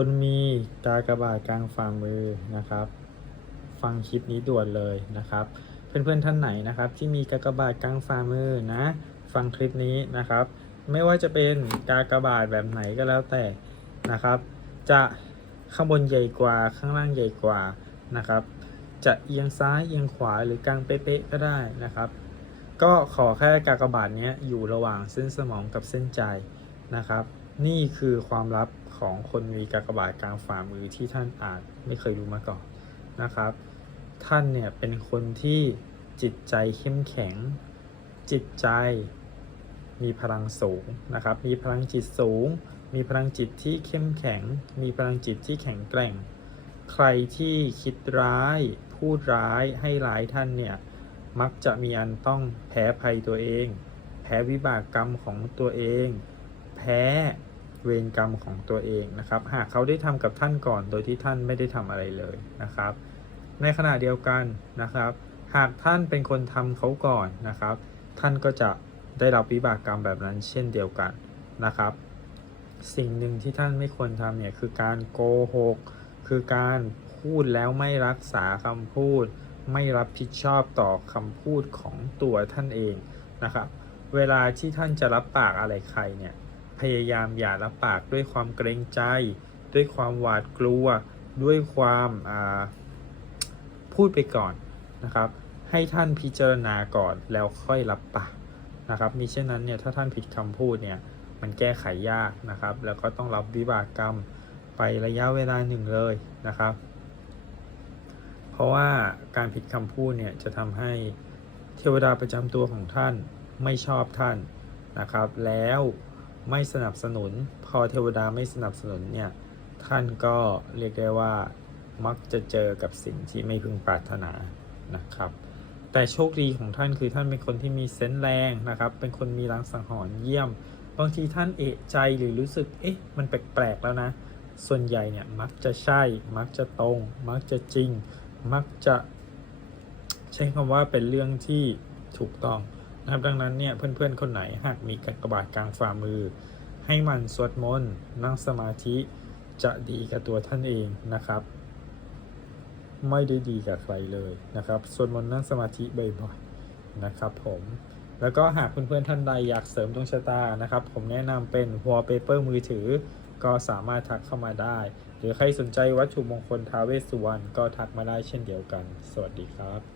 คนมีกากบาทกลางฝ่ามือนะครับ ฟังคลิปนี้ด่วนเลยนะครับ เพื่อนๆท่านไหนนะครับ ที่มีกากบาทกลางฝ่ามือนะ ฟังคลิปนี้นะครับ ไม่ว่าจะเป็นกากบาทแบบไหนก็แล้วแต่นะครับ จะข้างบนใหญ่กว่าข้างล่างใหญ่กว่านะครับ จะเอียงซ้ายเอียงขวาหรือกลางเป๊ะๆก็ได้นะครับ ก็ขอแค่กากบาทเนี้ยอยู่ระหว่างเส้นสมองกับเส้นใจนะครับ นี่คือความลับของคนมีกากบาทกลางฝ่ามือที่ท่านอาจไม่เคยรู้มาก่อนนะครับ ท่านเนี่ยเป็นคนที่จิตใจเข้มแข็ง จิตใจมีพลังสูงนะครับ มีพลังจิตสูง มีพลังจิตที่เข้มแข็ง มีพลังจิตที่แข็งแกร่ง ใครที่คิดร้าย พูดร้ายให้ร้ายท่านเนี่ย มักจะมีอันต้องแพ้ภัยตัวเอง แพ้วิบากกรรมของตัวเอง พ้เวรกรรมของตัวเองนะครับ หากเขาได้ทำกับท่านก่อนโดยที่ท่านไม่ได้ทำอะไรเลยนะครับ ในขณะเดียวกันนะครับ หากท่านเป็นคนทำเขาก่อนนะครับ ท่านก็จะได้รับวิบากกรรมแบบนั้นเช่นเดียวกันนะครับ สิ่งหนึ่งที่ท่านไม่ควรทำเนี่ยคือการโกหก คือการพูดแล้วไม่รักษาคำพูด ไม่รับผิดชอบต่อคำพูดของตัวท่านเองนะครับ เวลาที่ท่านจะรับปากอะไรใครเนี่ย พยายามอย่ารับปากด้วยความเกรงใจ ด้วยความหวาดกลัว ด้วยความาพูดไปก่อนนะครับ ให้ท่านพิจารณาก่อนแล้วค่อยรับปากนะครับมิเช่นนั้นเนี่ยถ้าท่านผิดคำพูดเนี่ยมันแก้ไขยากนะครับ แล้วก็ต้องรับวิบากกรรมไประยะเวลาหนึ่งเลยนะครับ เพราะว่าการผิดคำพูดเนี่ยจะทำให้เทวดาประจำตัวของท่านไม่ชอบท่านนะครับ แล้ว ไม่สนับสนุน พอเทวดาไม่สนับสนุนเนี่ยท่านก็เรียกได้ว่ามักจะเจอกับสิ่งที่ไม่พึงปรารถนานะครับ แต่โชคดีของท่านคือท่านเป็นคนที่มีเซนส์แรงนะครับ เป็นคนมีรังสังหรณ์เยี่ยม บางทีท่านเอะใจหรือรู้สึกเอ๊ะมันแปลกๆแล้วนะ ส่วนใหญ่เนี่ยมักจะใช่ มักจะตรง มักจะจริง มักจะ ใช้คำว่าเป็นเรื่องที่ถูกต้อง นะครับดังนั้นเนี่ยเพื่อนๆคนไหนหากมีกากบาทกลางฝ่ามือ ให้มันสวดมนต์นั่งสมาธิจะดีกับตัวท่านเองนะครับ ไม่ได้ดีกับใครเลยนะครับสวดมนต์นั่งสมาธิบ่อยๆนะครับผมแล้วก็หากเพื่อนๆท่านใดอยากเสริมดวงชะตานะครับ ผมแนะนำเป็น wallpaper มือถือ ก็สามารถทักเข้ามาได้ หรือใครสนใจวัตถุมงคลท้าวเวสสุวรรณก็ทักมาได้เช่นเดียวกัน สวัสดีครับ